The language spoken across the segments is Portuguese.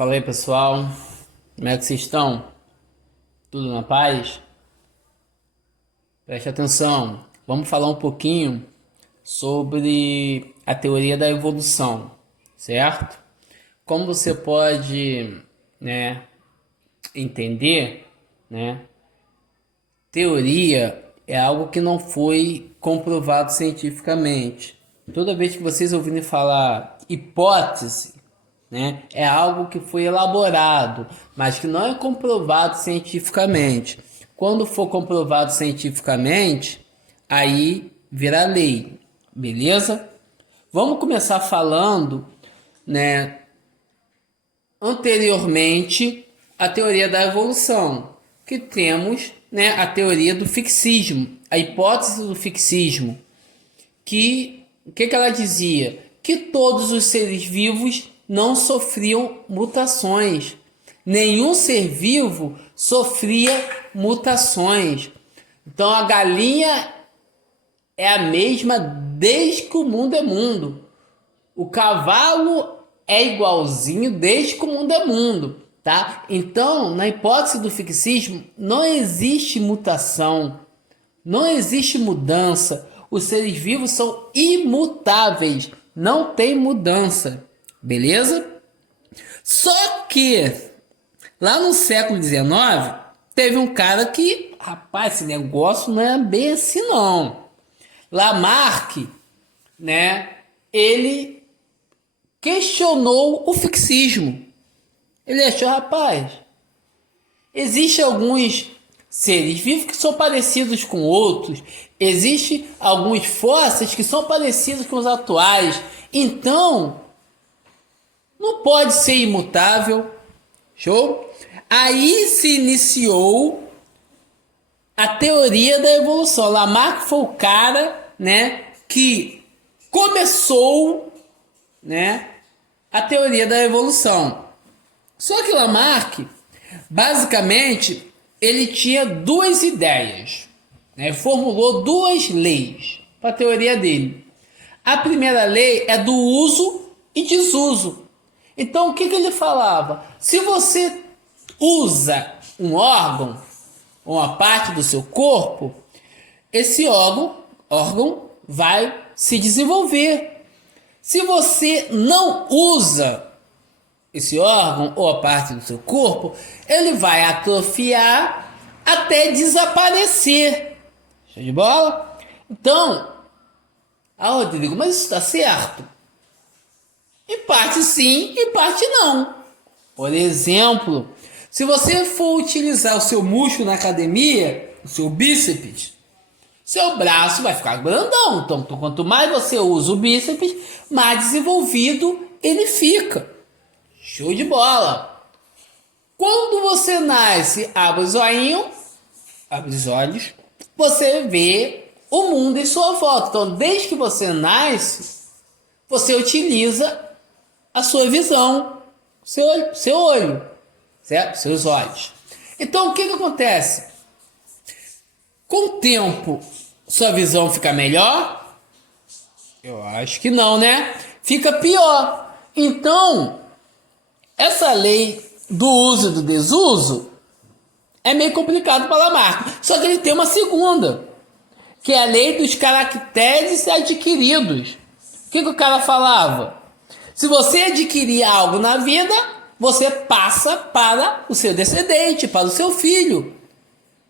Fala aí, pessoal, como é que vocês estão? Tudo na paz? Preste atenção, vamos falar um pouquinho sobre a teoria da evolução, certo? Como você pode, entender, né? Teoria é algo que não foi comprovado cientificamente. Toda vez que vocês ouvirem falar hipótese, é algo que foi elaborado, mas que não é comprovado cientificamente. Quando for comprovado cientificamente, aí vira lei, beleza? Vamos começar falando, anteriormente a teoria da evolução, que temos, a teoria do fixismo, a hipótese do fixismo, que o que ela dizia? Que todos os seres vivos não sofriam mutações. Nenhum ser vivo sofria mutações. Então a galinha é a mesma desde que o mundo é mundo. O cavalo é igualzinho desde que o mundo é mundo, tá? Então, na hipótese do fixismo, não existe mutação, não existe mudança. Os seres vivos são imutáveis, não tem mudança, beleza? Só que lá no século XIX teve um cara que, rapaz, esse negócio não é bem assim não. Lamarck, ele questionou o fixismo. Ele achou, rapaz, existem alguns seres vivos que são parecidos com outros. Existem alguns fósseis que são parecidos com os atuais. Então, não pode ser imutável. Show? Aí se iniciou a teoria da evolução. Lamarck foi o cara, que começou, a teoria da evolução. Só que Lamarck, basicamente, ele tinha duas ideias, formulou duas leis para a teoria dele. A primeira lei é do uso e desuso. Então, o que ele falava? Se você usa um órgão, uma parte do seu corpo, esse órgão vai se desenvolver. Se você não usa esse órgão ou a parte do seu corpo, ele vai atrofiar até desaparecer. Show de bola? Então, Rodrigo, mas isso está certo? Em parte sim, em parte não. Por exemplo, se você for utilizar o seu músculo na academia, o seu bíceps, seu braço vai ficar grandão. Então, quanto mais você usa o bíceps, mais desenvolvido ele fica. Show de bola! Quando você nasce, abre os olhinhos, abre os olhos, você vê o mundo em sua volta. Então, desde que você nasce, você utiliza a sua visão, seu olho, certo? Seus olhos. Então, o que acontece? Com o tempo, sua visão fica melhor? Eu acho que não, Fica pior. Então, essa lei do uso e do desuso é meio complicado para Lamarck. Só que ele tem uma segunda, que é a lei dos caracteres adquiridos. O que o cara falava? Se você adquirir algo na vida, você passa para o seu descendente, para o seu filho.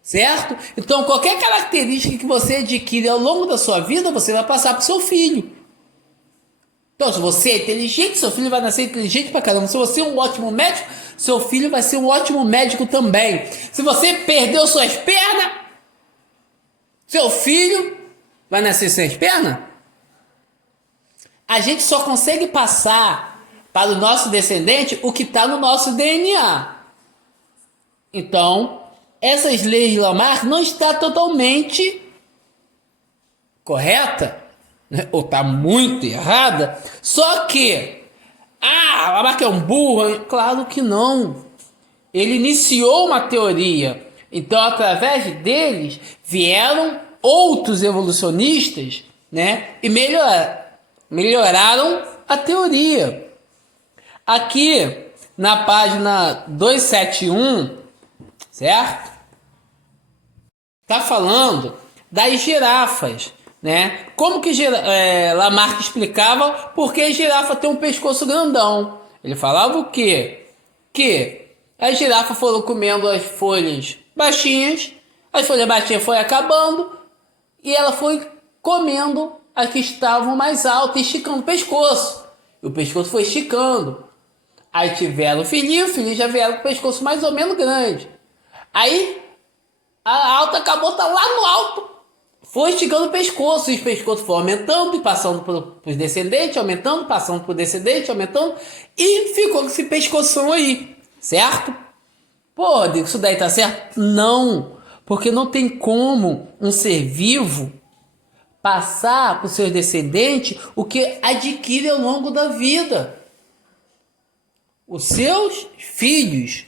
Certo? Então, qualquer característica que você adquire ao longo da sua vida, você vai passar para o seu filho. Então, se você é inteligente, seu filho vai nascer inteligente pra caramba. Se você é um ótimo médico, seu filho vai ser um ótimo médico também. Se você perdeu suas pernas, seu filho vai nascer sem as pernas. A gente só consegue passar para o nosso descendente o que está no nosso DNA. Então, essas leis de Lamarck não estão totalmente corretas, ou está muito errada. Só que, Lamarck é um burro. Claro que não. Ele iniciou uma teoria. Então, através deles, vieram outros evolucionistas, e melhoraram a teoria. Aqui, na página 271, certo? Tá falando das girafas, né? Como que Lamarck explicava por que a girafa tem um pescoço grandão? Ele falava o quê? Que as girafas foram comendo as folhas baixinhas, as folhas baixinhas foram acabando e ela foi comendo as que estavam mais altas, esticando o pescoço. E o pescoço foi esticando. Aí tiveram o filhinho já vieram com o pescoço mais ou menos grande. Aí a alta acabou, tá lá no alto. Foi esticando o pescoço, e os pescoços foram aumentando e passando para os descendentes, aumentando, passando para o descendente, aumentando, e ficou com esse pescoção aí, certo? Pô, Rodrigo, isso daí tá certo? Não, porque não tem como um ser vivo passar para os seus descendentes o que adquire ao longo da vida. Os seus filhos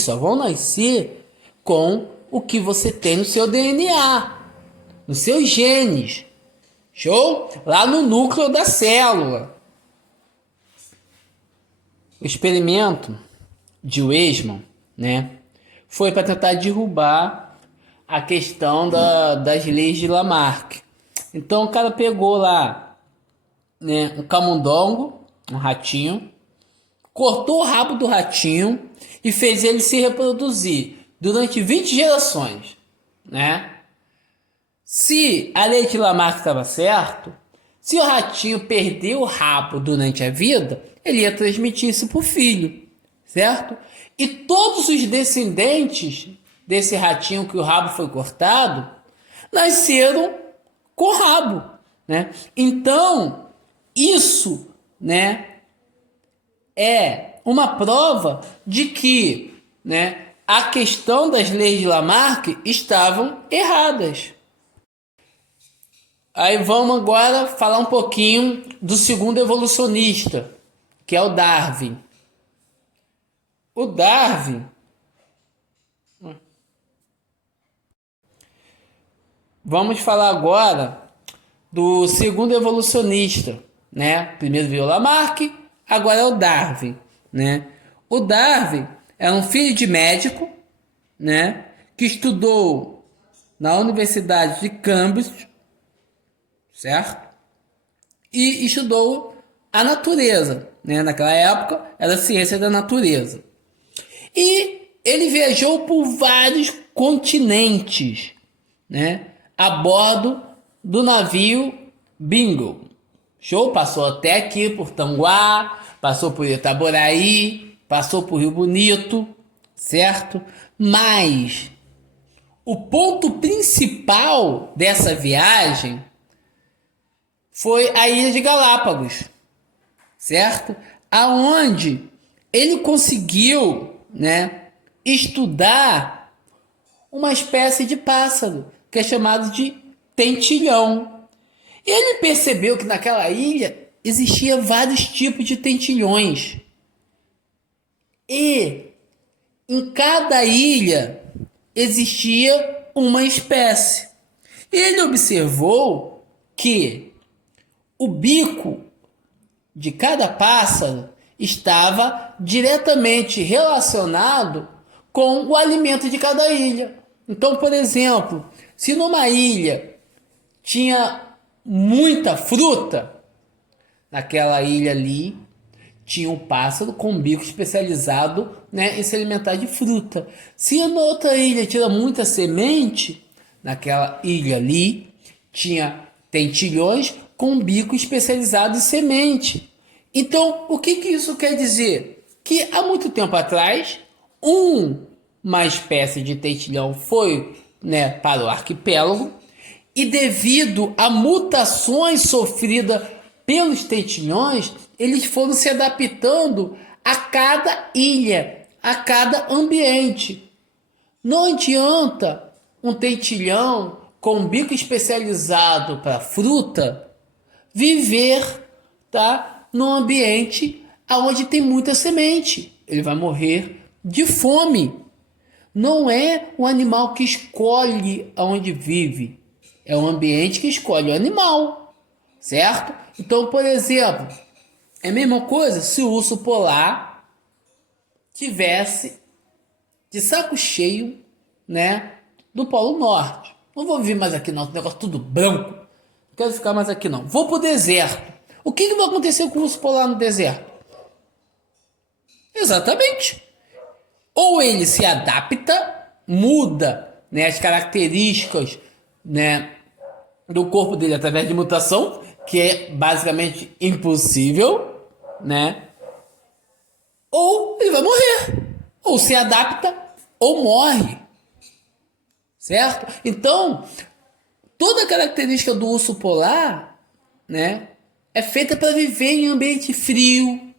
só vão nascer com o que você tem no seu DNA, nos seus genes. Show? Lá no núcleo da célula. O experimento de Weizmann, né, foi para tentar derrubar a questão das leis de Lamarck. Então o cara pegou lá, né, um camundongo, um ratinho, cortou o rabo do ratinho e fez ele se reproduzir durante 20 gerações, né? Se a lei de Lamarck estava certo, se o ratinho perdeu o rabo durante a vida, ele ia transmitir isso para o filho, certo? E todos os descendentes desse ratinho que o rabo foi cortado nasceram com rabo, né? Então, isso, né, é uma prova de que, né, a questão das leis de Lamarck estavam erradas. Aí vamos agora falar um pouquinho do segundo evolucionista, que é o Darwin. O Darwin... Vamos falar agora do segundo evolucionista, né? Primeiro veio o Lamarck, agora é o Darwin, né? O Darwin é um filho de médico, né, que estudou na Universidade de Cambridge, certo? E estudou a natureza, né? Naquela época era a ciência da natureza. E ele viajou por vários continentes, né, a bordo do navio Bingo. Show? Passou até aqui por Tanguá, passou por Itaboraí, passou por Rio Bonito, certo? Mas o ponto principal dessa viagem foi a Ilha de Galápagos, certo? Aonde ele conseguiu, né, estudar uma espécie de pássaro que é chamado de tentilhão. E ele percebeu que naquela ilha existia vários tipos de tentilhões. E em cada ilha existia uma espécie. E ele observou que o bico de cada pássaro estava diretamente relacionado com o alimento de cada ilha. Então, por exemplo, se numa ilha tinha muita fruta, naquela ilha ali tinha um pássaro com um bico especializado, né, em se alimentar de fruta. Se na outra ilha tinha muita semente, naquela ilha ali tinha tentilhões com um bico especializado em semente. Então, o que isso quer dizer? Que há muito tempo atrás, uma espécie de tentilhão foi, né, para o arquipélago, e devido a mutações sofridas pelos tentilhões, eles foram se adaptando a cada ilha, a cada ambiente. Não adianta um tentilhão com um bico especializado para fruta viver, tá, num ambiente onde tem muita semente. Ele vai morrer de fome. Não é o animal que escolhe aonde vive, é o ambiente que escolhe o animal, certo? Então, por exemplo, é a mesma coisa se o urso polar, tivesse de saco cheio, né, do Polo Norte. Não vou vir mais aqui não, esse negócio tudo branco. Não quero ficar mais aqui não. Vou pro deserto. O que vai acontecer com o urso polar no deserto? Exatamente. Ou ele se adapta, muda, né, as características, né, do corpo dele através de mutação, que é basicamente impossível, né? Ou ele vai morrer. Ou se adapta ou morre. Certo? Então, toda a característica do urso polar, né, é feita para viver em ambiente frio.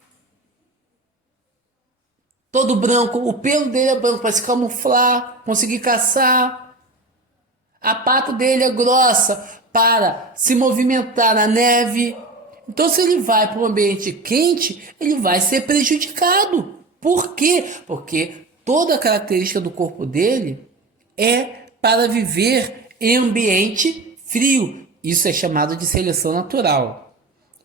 Todo branco, o pelo dele é branco para se camuflar, conseguir caçar. A pata dele é grossa para se movimentar na neve. Então, se ele vai para um ambiente quente, ele vai ser prejudicado. Por quê? Porque toda a característica do corpo dele é para viver em ambiente frio. Isso é chamado de seleção natural.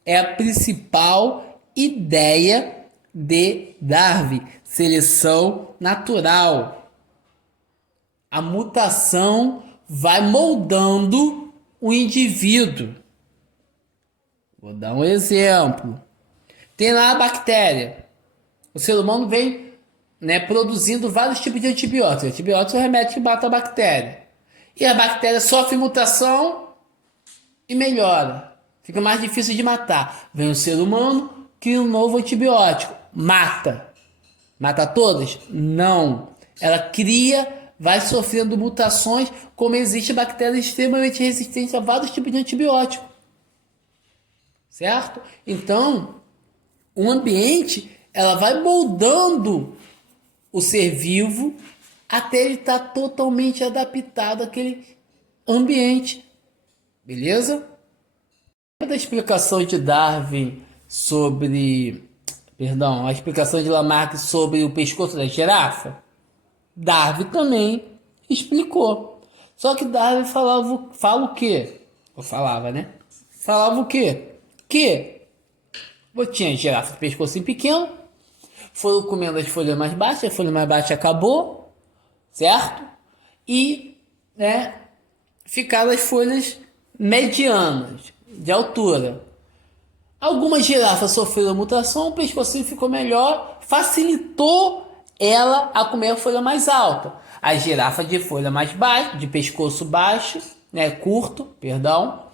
É a principal ideia de Darwin. Seleção natural. A mutação vai moldando o indivíduo. Vou dar um exemplo. Tem lá a bactéria. O ser humano vem, né, produzindo vários tipos de antibióticos. Antibióticos é o remédio que mata a bactéria. E a bactéria sofre mutação e melhora. Fica mais difícil de matar. Vem o ser humano, cria um novo antibiótico. Mata. Mata todas? Não. Ela cria, vai sofrendo mutações, como existe bactérias extremamente resistentes a vários tipos de antibiótico. Certo? Então, o ambiente, ela vai moldando o ser vivo até ele estar totalmente adaptado àquele ambiente. Beleza? Da explicação de Darwin sobre... Perdão, a explicação de Lamarck sobre o pescoço da girafa, Darwin também explicou. Só que Darwin fala o quê? Ou falava, né? Falava o quê? Que tinha girafa de pescoço pequeno, foram comendo as folhas mais baixas, a folha mais baixa acabou, certo? E, né, ficaram as folhas medianas, de altura. Algumas girafas sofreram mutação, o pescocinho ficou melhor, facilitou ela a comer a folha mais alta. A girafa de folha mais baixa, de pescoço baixo, né, curto, perdão,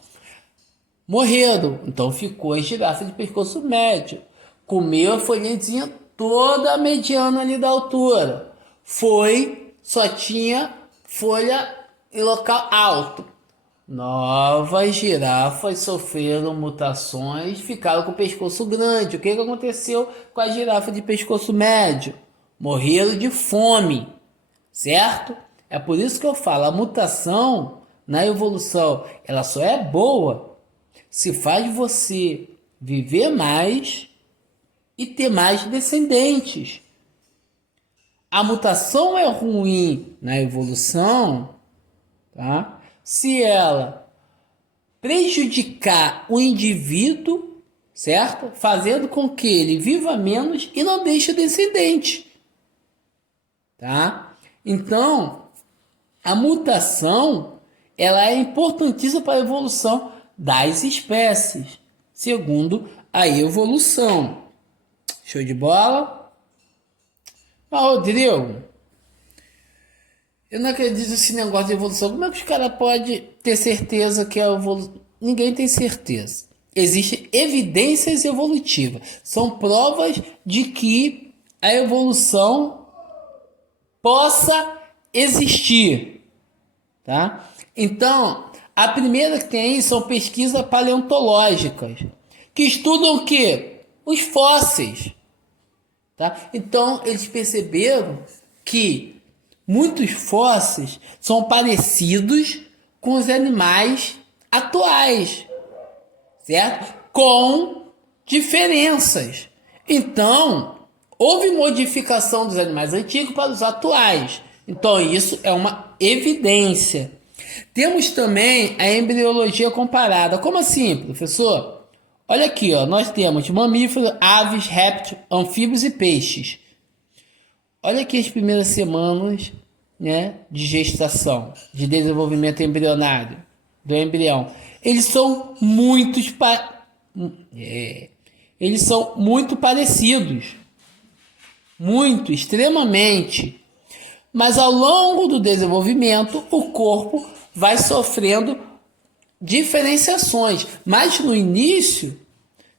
morreram. Então ficou a girafa de pescoço médio. Comeu a folhinha toda mediana ali da altura. Só tinha folha em local alto. Novas girafas sofreram mutações, ficaram com o pescoço grande. O que aconteceu com a girafa de pescoço médio? Morreram de fome, certo? É por isso que eu falo, a mutação na evolução, ela só é boa se faz você viver mais e ter mais descendentes. A mutação é ruim na evolução, tá? Se ela prejudicar o indivíduo, certo? Fazendo com que ele viva menos e não deixe descendente, tá? Então, a mutação, ela é importantíssima para a evolução das espécies, segundo a evolução. Show de bola? Mas, Rodrigo, eu não acredito nesse negócio de evolução. Como é que os caras podem ter certeza que é evolução? Ninguém tem certeza. Existem evidências evolutivas. São provas de que a evolução possa existir. Tá? Então, a primeira que tem aí são pesquisas paleontológicas, que estudam o quê? Os fósseis. Tá? Então, eles perceberam que muitos fósseis são parecidos com os animais atuais, certo? Com diferenças. Então, houve modificação dos animais antigos para os atuais. Então, isso é uma evidência. Temos também a embriologia comparada. Como assim, professor? Olha aqui, ó, nós temos mamíferos, aves, répteis, anfíbios e peixes. Olha aqui as primeiras semanas, né, de gestação, de desenvolvimento embrionário do embrião. Eles são eles são muito parecidos, muito, extremamente. Mas ao longo do desenvolvimento, o corpo vai sofrendo diferenciações. Mas no início,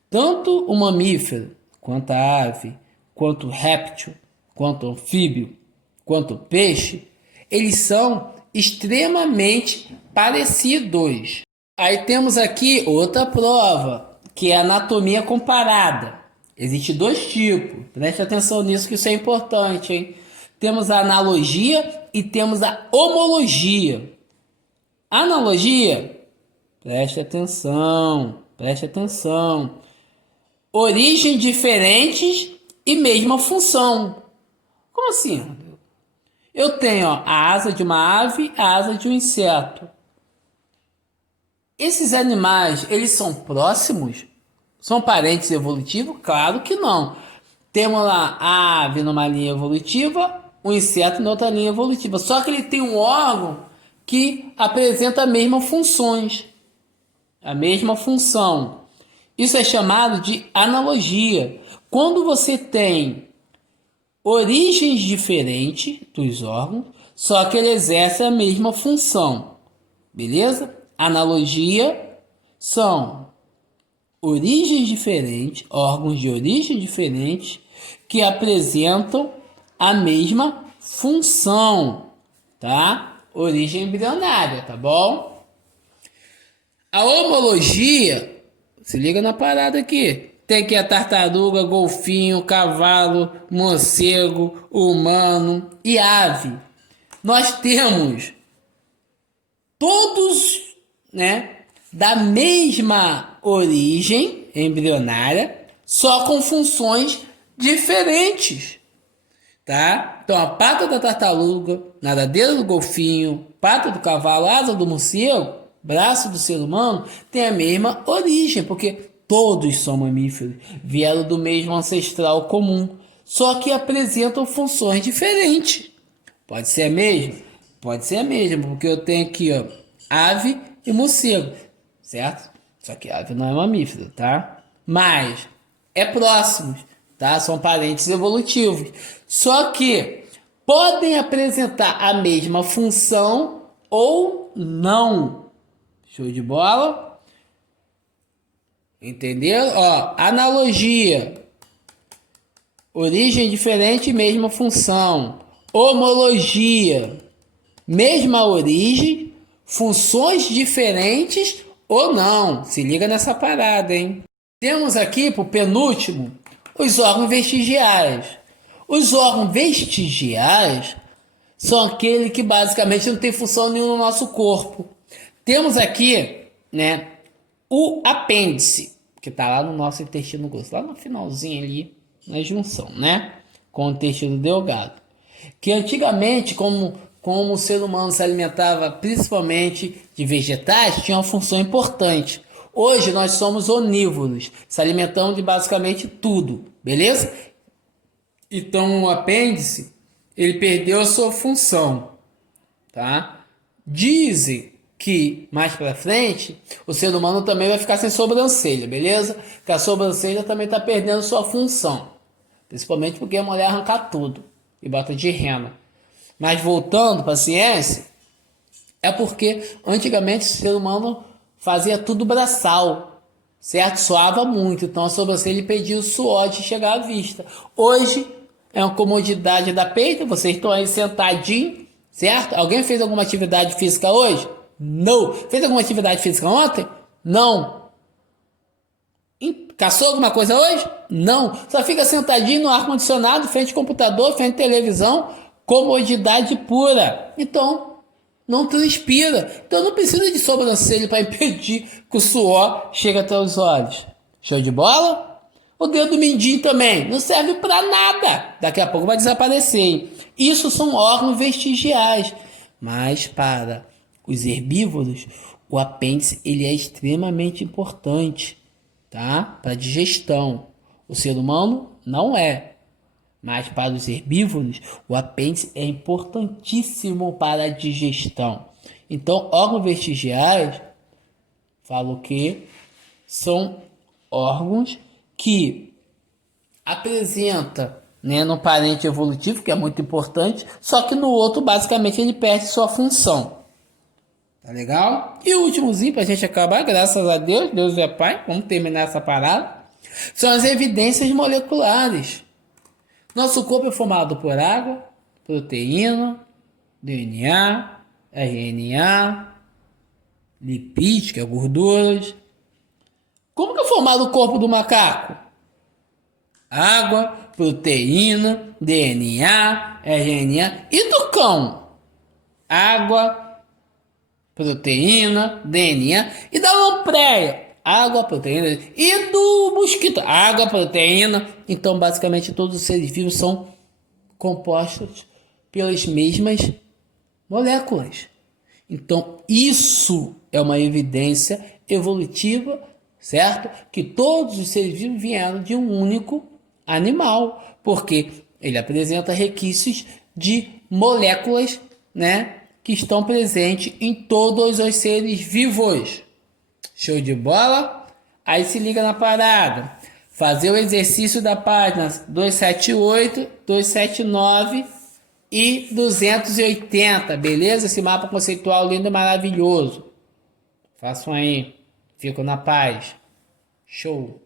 tanto o mamífero, quanto a ave, quanto o réptil, quanto o anfíbio, quanto o peixe, eles são extremamente parecidos. Aí temos aqui outra prova, que é a anatomia comparada. Existem dois tipos, preste atenção nisso que isso é importante, hein? Temos a analogia e temos a homologia. Analogia, preste atenção, preste atenção. Origem diferentes e mesma função. Como assim? Eu tenho a asa de uma ave, a asa de um inseto. Esses animais, eles são próximos? São parentes evolutivos? Claro que não. Temos lá a ave numa linha evolutiva, o inseto em outra linha evolutiva. Só que ele tem um órgão que apresenta as mesmas funções. A mesma função. Isso é chamado de analogia. Quando você tem origens diferentes dos órgãos, só que ele exerce a mesma função. Beleza? Analogia são origens diferentes, órgãos de origem diferente, que apresentam a mesma função, tá? Origem embrionária, tá bom? A homologia, se liga na parada aqui. Tem aqui a tartaruga, golfinho, cavalo, morcego, humano e ave. Nós temos todos, né, da mesma origem embrionária, só com funções diferentes, tá? Então a pata da tartaruga, nadadeira do golfinho, pata do cavalo, asa do morcego, braço do ser humano tem a mesma origem, porque todos são mamíferos, vieram do mesmo ancestral comum, só que apresentam funções diferentes. Pode ser a mesma? Pode ser a mesma, porque eu tenho aqui, ó, ave e morcego, certo? Só que ave não é mamífero, tá? Mas é próximos, tá? São parentes evolutivos. Só que podem apresentar a mesma função ou não. Show de bola? Entendeu? Ó, analogia. Origem diferente, mesma função. Homologia. Mesma origem, funções diferentes ou não. Se liga nessa parada, hein? Temos aqui, por penúltimo, os órgãos vestigiais. Os órgãos vestigiais são aqueles que basicamente não tem função nenhuma no nosso corpo. Temos aqui, né, o apêndice, que está lá no nosso intestino grosso, lá no finalzinho ali, na junção, né, com o intestino delgado. Que antigamente, como o ser humano se alimentava principalmente de vegetais, tinha uma função importante. Hoje nós somos onívoros, se alimentamos de basicamente tudo, beleza? Então o apêndice, ele perdeu a sua função, tá? Dizem que mais para frente o ser humano também vai ficar sem sobrancelha, beleza? Que a sobrancelha também está perdendo sua função, principalmente porque a mulher arranca tudo e bota de rena. Mas voltando para a ciência, é porque antigamente o ser humano fazia tudo braçal, certo? Suava muito, então a sobrancelha perdia o suor de chegar à vista. Hoje é uma comodidade da peita, vocês estão aí sentadinho, certo? Alguém fez alguma atividade física hoje? Não. Fez alguma atividade física ontem? Não. Caçou alguma coisa hoje? Não. Só fica sentadinho no ar-condicionado, frente ao computador, frente à televisão, comodidade pura. Então, não transpira. Então não precisa de sobrancelha para impedir que o suor chegue até os olhos. Show de bola? O dedo mindinho também não serve para nada. Daqui a pouco vai desaparecer, hein? Isso são órgãos vestigiais. Mas para os herbívoros, o apêndice ele é extremamente importante, tá? Para digestão. O ser humano não é. Mas para os herbívoros, o apêndice é importantíssimo para a digestão. Então, órgãos vestigiais, falo que são órgãos que apresenta, né, no parente evolutivo, que é muito importante, só que no outro, basicamente, ele perde sua função. Tá legal? E o últimozinho, pra gente acabar, graças a Deus, Deus é Pai, vamos terminar essa parada, são as evidências moleculares. Nosso corpo é formado por água, proteína, DNA, RNA, lipídios, que é gorduras. Como que é formado o corpo do macaco? Água, proteína, DNA, RNA. E do cão? Água, proteína, DNA. E da lampreia? Água, proteína. E do mosquito? Água, proteína. Então, basicamente, todos os seres vivos são compostos pelas mesmas moléculas. Então, isso é uma evidência evolutiva, certo? Que todos os seres vivos vieram de um único animal, porque ele apresenta requisitos de moléculas, né, que estão presentes em todos os seres vivos. Show de bola? Aí se liga na parada. Fazer o exercício da página 278, 279 e 280, beleza? Esse mapa conceitual lindo e maravilhoso. Façam aí. Fico na paz. Show.